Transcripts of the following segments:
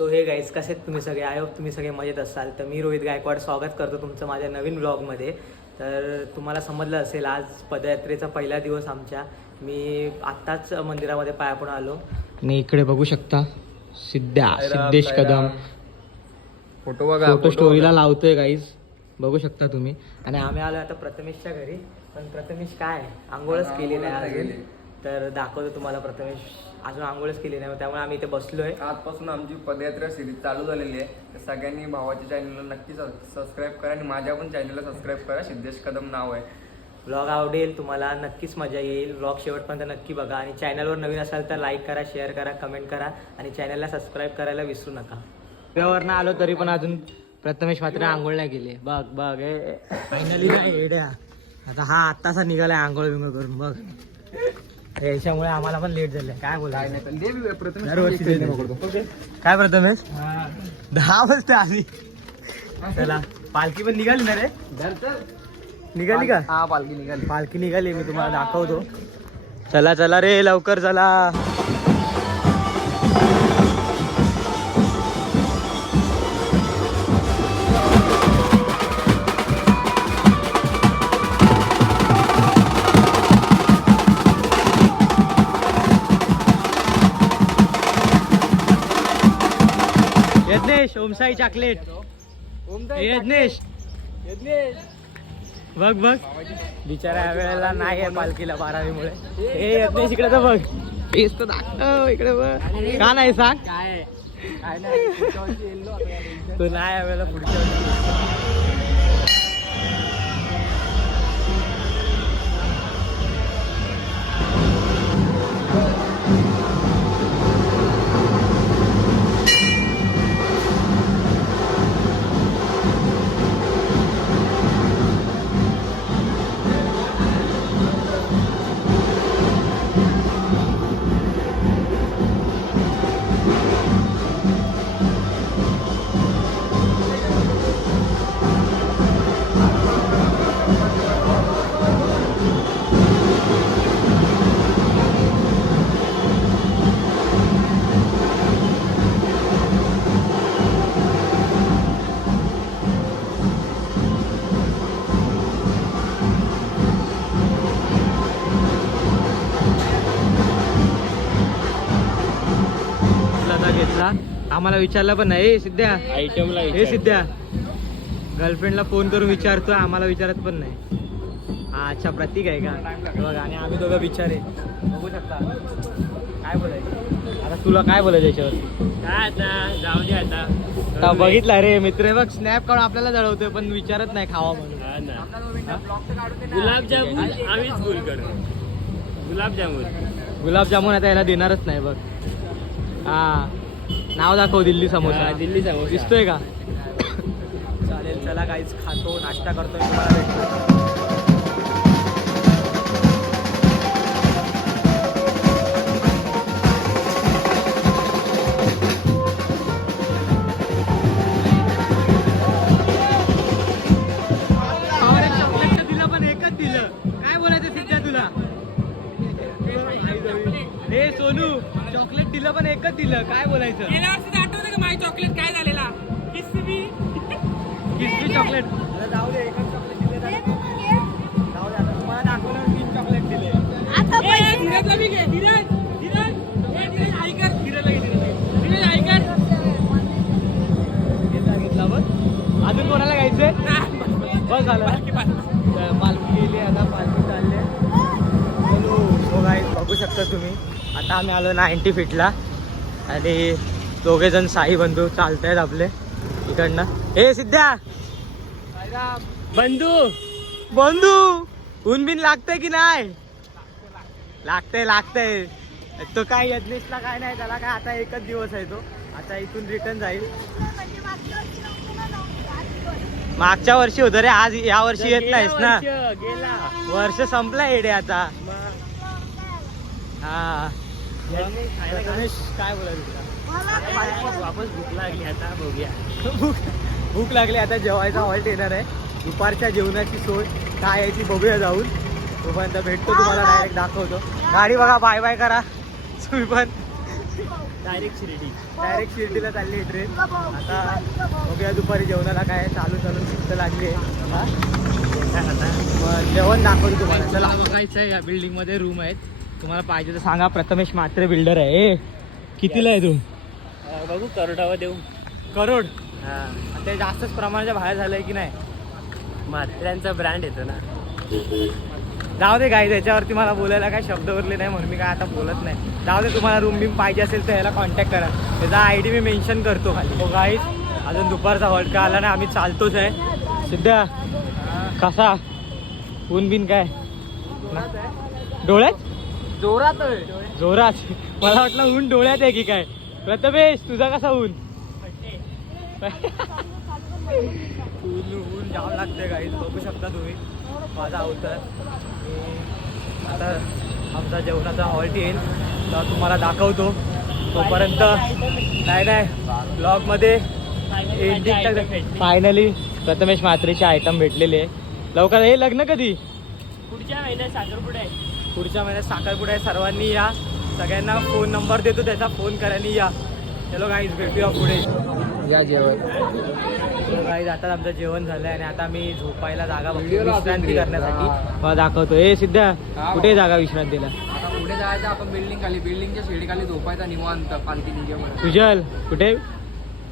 So हे guys कसे आहेत तुम्ही सगळे? आय होप तुम्ही सगळे मजेत असाल. तर मी रोहित गायकवाड स्वागत करतो तुमचं माझ्या नवीन ब्लॉगमध्ये. तर तुम्हाला समजलं असेल आज पदयात्रेचा पहिला दिवस आमच्या. मी आत्ताच मंदिरामध्ये पाया पडून आलो आणि इकडे बघू शकता सिद्धेश कदम फोटो बघा, फोटो स्टोरीला लावतोय गाईज, बघू शकता तुम्ही. आणि आम्ही आलो आता प्रथमेशच्या घरी. पण प्रथमेश काय आंघोळच केली नाही अजून, तर दाखवतो तुम्हाला. प्रथमेश अजून आंघोळच केली नाही, त्यामुळे आम्ही इथे बसलोय. आजपासून आमची पदयात्रा सिरीज चालू झालेली आहे. तर सगळ्यांनी भावाच्या चॅनलला नक्की सबस्क्राईब करा आणि माझ्या पण चॅनलला सबस्क्राईब करा. सिद्धेश कदम नाव आहे. व्लॉग आवडेल तुम्हाला, नक्कीच मजा येईल. व्लॉग शेवटपर्यंत नक्की बघा आणि चॅनलवर नवीन असाल तर लाईक करा, शेअर करा, कमेंट करा आणि चॅनलला सबस्क्राईब करायला विसरू नका. त्यावरनं आलो तरी पण अजून प्रथमेश मात्र आंघोळ नाही केली. बघ बघ हे फायनली नाही येड्या. आता हा आत्तासा निघालाय आंघोळ बिंघोळ करून. बघ याच्यामुळे आम्हाला पण लेट झालंय. काय बोलाय काय प्रथमेश 10 वाजता आली. चला पालखी पण निघाली ना रे? निघाली का? हा पालखी निघाली. पालखी निघाली, मी तुम्हाला दाखवतो. चला चला रे लवकर चला. यज्ञेश ओमसाई चॉकलेट. यज्ञेश बघ बघ बिचारा या वेळेला नाही आहे पालखीला 12वीमुळे. हे यज्ञेश इकडे तर बघ, तेच तर दाखव इकडे बघ. का नाही सांग? काय तू नाही या वेळेला पुढच्या वर्षी. घेतला आम्हाला विचारलं पण नाही. सिद्ध्या आयटमला हे सिद्ध्या गर्लफ्रेंडला फोन करून विचारतोय, आम्हाला विचारत पण नाही. हा अच्छा प्रतीक आहे का बघा. आणि आम्ही दोघं विचारे बघू शकता. काय बोलायचं आता तुला? काय बोलायचं याच्यावर? काय आता जाऊ दे. आता बघितला रे मित्र बघ स्नॅप काढून आपल्याला जळवतोय पण विचारत नाही खावा म्हणून. गुलाबजामुन आम्हीच गोल करू. गुलाबजामुन आता याला देणारच नाही बघ. हा नाव दाखव. दिल्ली समोसा. दिल्ली समोसा दिसतोय का? चालेल चला काहीच खातो, नाश्ता करतोय, तुम्हाला भेटतो. चॉकलेट दिलं पण एकच दिलं. काय बोलायचं सिद्ध्या तुला? हे सोनू चॉकलेट दिलं पण एकच दिलं. काय बोलायचं? गेल्या वर्षी आठवतं का माझी चॉकलेट काय झालेला? किसमी चॉकलेट. जाऊ दे एकच चॉकलेट दिले. जाऊ दे आता तुम्हाला दाखवलं 3 चॉकलेट दिले. धीरजला बी घे. धीरज ऐकर. धीरजला घे. धीरज ऐकर. घेतला बघ. अजून कोणाला घ्यायचंय? बस झालं. पालखी गेली आता. पालखी चालली. हो गाईस बघू शकता तुम्ही. आता आम्ही आलो 90 फीटला आणि दोघेजण साई बंधू चालत आहेत आपले इकडनं. हे सिद्ध्या बंधू बंधू ऊन बिन लागतंय की नाही? लागतंय. तो काय यज्ञेशला काय नाही, त्याला काय आता एकच दिवस आहे. तो आता इथून रिटर्न जाईल. मागच्या वर्षी होतं रे, आज या वर्षी येत नाहीस ना? वर्ष संपला येडे आता. हा रमेश काय बोलायचं? वापस भूक लागली आता. बघूया. भूक लागली आता. जेवायचा हॉल्ट येणार आहे. दुपारच्या जेवणाची सोय काय आहे ती बघूया जाऊन. तोपर्यंत भेटतो तुम्हाला, डायरेक्ट दाखवतो. गाडी बघा. बाय बाय करा तुम्ही पण. डायरेक्ट शिर्डीला चालली आहे ट्रेन. आता बघूया दुपारी जेवणाला काय चालू शिस्त लागली आहे. मग जेवण दाखवतो तुम्हाला. चला बघायचं आहे. या बिल्डिंग मध्ये रूम आहेत. तुम्हाला पाहिजे तर सांगा. प्रथमेश म्हात्रे बिल्डर आहे. कितीला आहे तू? बघू करोडावर देऊ. करोड? ते जास्तच प्रमाणाच्या बाहेर झालंय की नाही? म्हात्र्यांचा ब्रँड येतो ना. जाऊ दे गाई. त्याच्यावरती मला बोलायला काय शब्द उरले नाही म्हणून मी काय आता बोलत नाही. जाऊ दे. तुम्हाला रूम बिम पाहिजे असेल तर ह्याला कॉन्टॅक्ट करा. त्याचा आयडी मी मेन्शन करतो खाली. हो गाईज, अजून दुपारचा हॉल्ट का आला नाही. आम्ही चालतोच आहे. सिद्ध्या कसा ऊन बिन काय डोळ्यात? जोरात. मला वाटलं ऊन डोळ्यात आहे की काय. प्रथमेश तुझा कसा ऊन? ऊन जावं लागतंय गाईज. बघू शकता तुम्ही माझा अवतार. आता आमचा जेवणाचा हॉल्ट येईल तर तुम्हाला दाखवतो. तोपर्यंत नाही ब्लॉगमध्ये फायनली प्रथमेश म्हात्रेचे आयटम भेटलेले. लवकर. हे लग्न कधी? पुढच्या महिन्यात साखरपुडा आहे. पुढच्या महिन्यात साखरपुडा आहे. सर्वांनी या. सगळ्यांना फोन नंबर देतो, त्याचा फोन करायला या. चलो गाईज, भेटूया पुढे. या जेवण गाईज आता आमचं जेवण झालंय आणि आता मी झोपायला जागा बघतो विश्रांती करण्यासाठी. मला दाखवतो. हे सिद्ध्या कुठे जागा विश्रांतीला? आता पुढे जायचं आपण बिल्डिंगच्या शेडीखाली झोपायचा निवांत पालखी निघेपर्यंत. सुजल कुठे?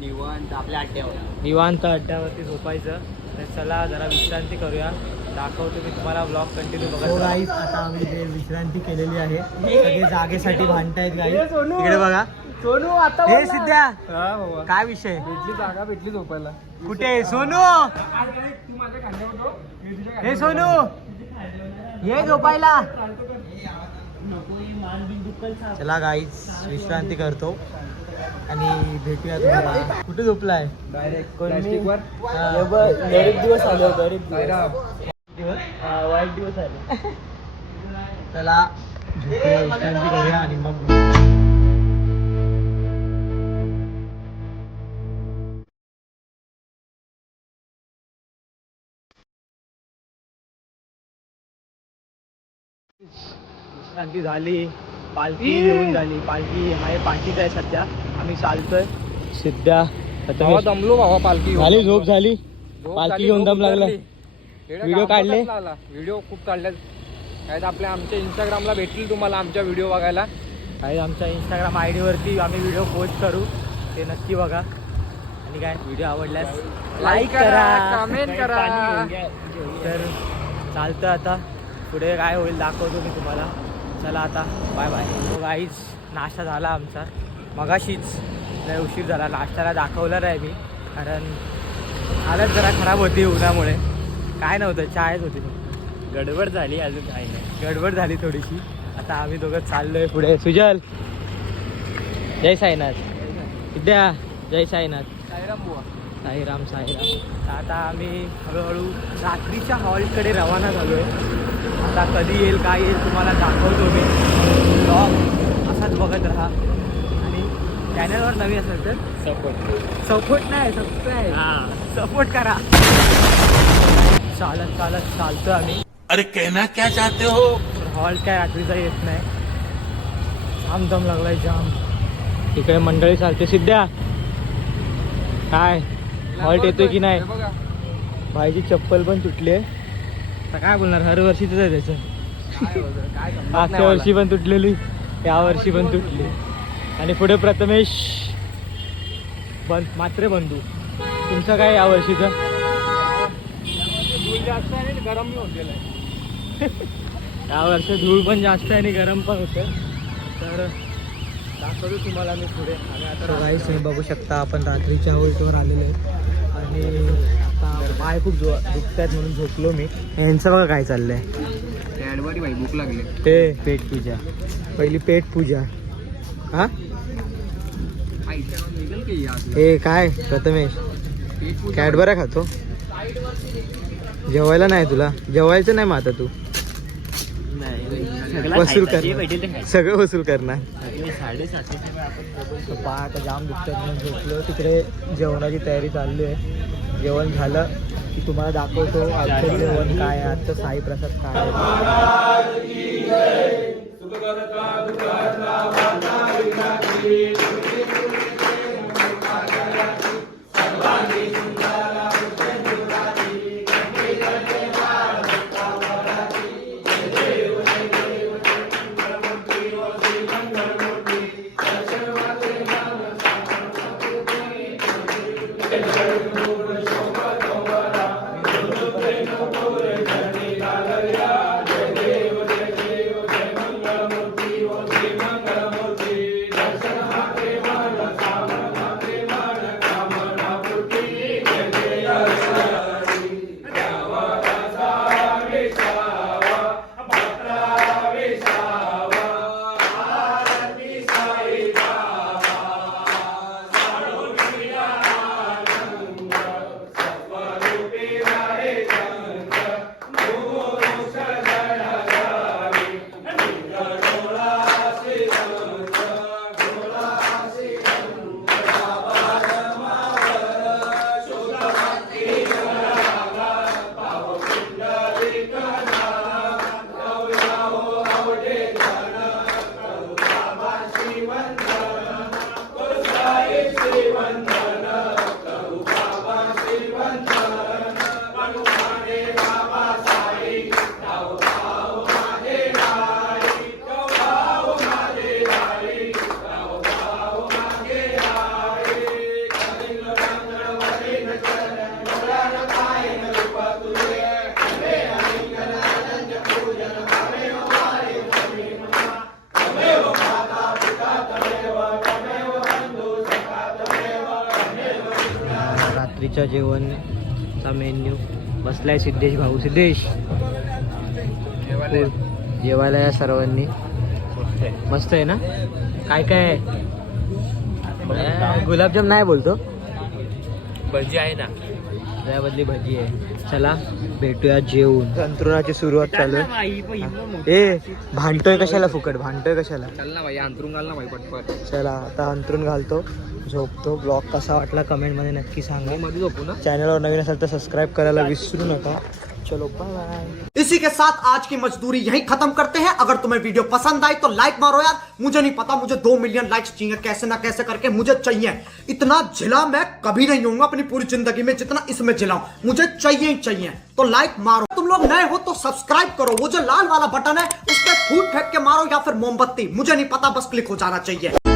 निवांत आपल्या अड्ड्यावर. निवांत अड्ड्यावरती झोपायचं. तर चला जरा विश्रांती करूया. दाखवतो मी तुम्हाला ब्लॉग कंटिन्यू बघा. गाईज आता आम्ही जे विश्रांती केलेली आहे. सगळे जागेसाठी भांडतायत गाईज. इकडे बघा. सोनू आता हे सिद्ध्या काय विषय? जागा भेटली झोपायला. कुठे सोनू? हे सोनू ये झोपायला. चला गाईज विश्रांती करतो आणि भेटूया तुम्हाला. कुठे झोपलाय? डायरेक्ट प्लास्टिकवर. गरीब दिवस आले. गरीब वाईट दिवस आले. चला झोपूया, विश्रांती करूया आणि मग विश्रांती झाली. पालखी येऊन झाली. पालखी आहे पालखीच आहे सध्या. आम्ही चालतोय. सिद्ध्या दमलो बाबा. पालखी झाली. झोप झाली. पालखी घेऊन दम लागला. व्हिडिओ काढले. व्हिडिओ खूप काढले. काय आपल्या आमच्या इंस्टाग्रामला भेटतील तुम्हाला आमच्या व्हिडिओ बघायला. काय आमच्या इंस्टाग्राम आयडी वरती आम्ही व्हिडिओ पोस्ट करू. ते नक्की बघा. आणि काय व्हिडिओ आवडल्यास लाईक करा, कमेंट करा. तर चालतं. आता पुढे काय होईल दाखवतो मी तुम्हाला. चला आता बाय बाय. गाईज नाश्ता झाला आमचा मगाशीच. लय उशीर झाला. नाश्त्याला दाखवलं नाही मी कारण हालत जरा खराब होती उन्हामुळे. काय नव्हतं, चायच होती. गडबड झाली. अजून काही नाही. गडबड झाली थोडीशी. आता आम्ही दोघं चाललोय पुढे. सुजल जय साईनाथ. विद्या जय साईनाथ. साईराम साईराम. आता आम्ही हळूहळू रात्रीच्या हॉलकडे रवाना झालो आहे. आता कधी येईल काय येईल तुम्हाला दाखवतो मी. ब्लॉग असाच बघत राहा आणि चॅनलवर नवीन असेल तर सपोर्ट नाही सबस्क्राईब सपोर्ट करा. चालतो आम्ही. अरे कहना क्या चाहते हो? हॉल काय रात्रीचा येत नाही. जाम दम लागलाय जाम. इकडे मंडळी चालते. सिद्ध्या काय हॉल्ट येतोय की नाही? भाईची चप्पल पण तुटली आहे. आता काय बोलणार. हर वर्षीच आहे त्याचं. मागच्या वर्षी पण तुटलेली, या वर्षी पण तुटली. आणि पुढे प्रथमेश मात्रे बंधू. तुमचं काय या वर्षीचं? जास्त आहे आणि गरम होत गेलाय. या वर्षी धूळ पण जास्त आहे आणि गरम पण होतं. तर दाखवतो तुम्हाला मी पुढे. आणि आता काहीच नाही बघू शकता आपण रात्रीच्या हॉल्टवर आलेलो आहे. आणि आता पाय खूप दुखत आहेत म्हणून झोपलो मी. यांचं बघा काय चाललंय. ॲडवारी भाई भूक लागली. ते पेट पूजा. पहिली पेट पूजा. हा हे काय प्रथमेश कॅडबरा खातो. जेवायला नाही तुला? जेवायचं नाही मग आता तू वसूल कर. सगळं वसूल करणार. पाय आता जाम दुखतात म्हणून झोपलो. तिकडे जेवणाची तयारी चालली आहे. जेवण झालं की तुम्हाला दाखवतो आजचं जेवण काय आहे. आजचं साई प्रसाद काय आहे. रात्रीच्या जेवणचा मेन्यू. बसलाय सिद्धेश भाऊ. सिद्धेश जेवायला या सर्वांनी. मस्त आहे ना. काय काय आहे? गुलाबजाम नाही बोलतो, भजी आहे ना. त्याबदली भजी आहे. चला भेटूया जेवून. अंथरुणाची सुरुवात चालू आहे. ए भांडतोय कशाला फुकट, भांडतोय कशाला. चल ना भाई अंतरून घाल ना भाई पटपट. चला आता अंथरून घालतो, झोपतो. ब्लॉग कसा वाटला कमेंटमध्ये नक्की सांगा. मध्ये झोपू ना. चॅनलवर नवीन असेल तर सबस्क्राईब करायला विसरू नका. चलो बाय बाय. इसी के साथ आज की मजदूरी यहीं खत्म करते हैं। अगर तुम्हें वीडियो पसंद आई तो लाइक मारो यार। मुझे नहीं पता, मुझे 2 मिलियन लाइक्स चाहिए, कैसे ना कैसे करके मुझे चाहिए। इतना झिला मैं कभी नहीं होऊंगा अपनी पूरी जिंदगी में जितना इसमें झिला हूं। मुझे चाहिए ही चाहिए। तो लाइक मारो। तुम लोग नए हो तो सब्सक्राइब करो। वो जो लाल वाला बटन है उस पर फूट फेंक के मारो या फिर मोमबत्ती, मुझे नहीं पता, बस क्लिक हो जाना चाहिए।